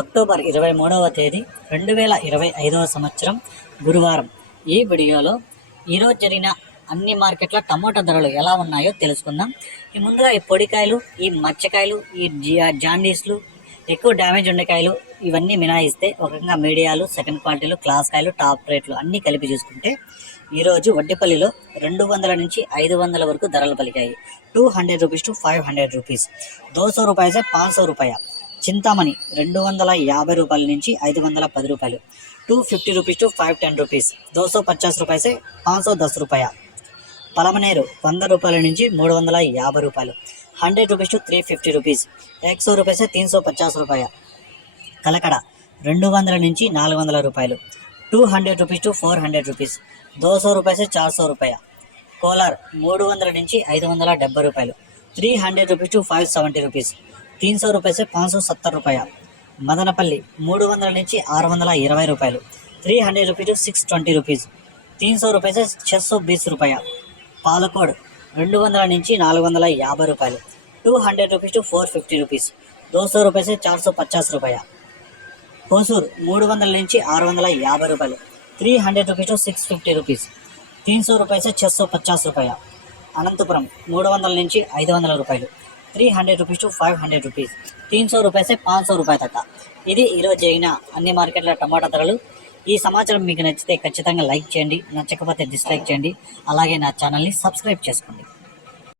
October 23వ తేదీ 2025వ సంవత్సరం గురువారం. ఈ వీడియోలో ఈరోజు జరిగిన అన్ని మార్కెట్ల టమోటా ధరలు ఎలా ఉన్నాయో తెలుసుకుందాం. ముందుగా ఈ పొడికాయలు, ఈ మచ్చకాయలు, ఈ జాండీస్లు, ఎక్కువ డ్యామేజ్ ఉండే కాయలు ఇవన్నీ మినాయిస్తే ఒక రకంగా మీడియాలు, సెకండ్ క్వాలిటీలు, క్లాస్ కాయలు, టాప్ రేట్లు అన్నీ కలిపి చూసుకుంటే ఈరోజు వడ్డిపల్లిలో 200 నుంచి 500 వరకు ధరలు పలికాయి. 200 రూపీస్ టు 500 రూపీస్. 200 రూపాయలు से 500 రూపాయ. చింతామణి 250 రూపాయల నుంచి 510 రూపాయలు. 250 రూపీస్ టు 510 రూపీస్. 250 రూపాయలు से 510 రూపాయ. పలమనేరు 100 రూపాయల నుంచి 350 రూపాయలు. 100 రూపీస్ టు 350 రూపీస్. 100 రూపాయలు से 350 రూపాయ. కలకడ 200 నుంచి 400 రూపాయలు. 200 రూపీస్ టు 400 రూపీస్. 200 రూపాయలు से 400 రూపాయ. కోలార్ 300 నుంచి 570 రూపాయలు. 300 రూపీస్ టు 570 రూపీస్. 300 రూపాయలు से 570 రూపాయ. మదనపల్లి 300 నుంచి 620 రూపాయలు. 300 రూపీస్ టు 620 రూపీస్. 300 రూపాయలు से 620 రూపాయ. పాలకోడ్ 200 నుంచి 450 రూపాయలు. 200 రూపీస్ టు 450 రూపీస్. 200 రూపాయలు से 450 రూపాయ. హోసూర్ 300 నుంచి 650 రూపాయలు. 300 రూపీస్ టు 650 రూపీస్. 300 రూపాయలు से 650 రూపాయ. అనంతపురం 300 నుంచి 500 రూపాయలు. 300 రూపీస్ టు 500 రూపీస్. 300 రూపాయలు से 500 రూపాయ దాకా. ఇది ఈరోజు జరిగిన అన్ని మార్కెట్ల టమాటా ధరలు. ఈ సమాచారం మీకు నచ్చితే ఖచ్చితంగా లైక్ చేయండి, నచ్చకపోతే డిస్లైక్ చేయండి. అలాగే నా ఛానల్ని సబ్స్క్రైబ్ చేసుకోండి.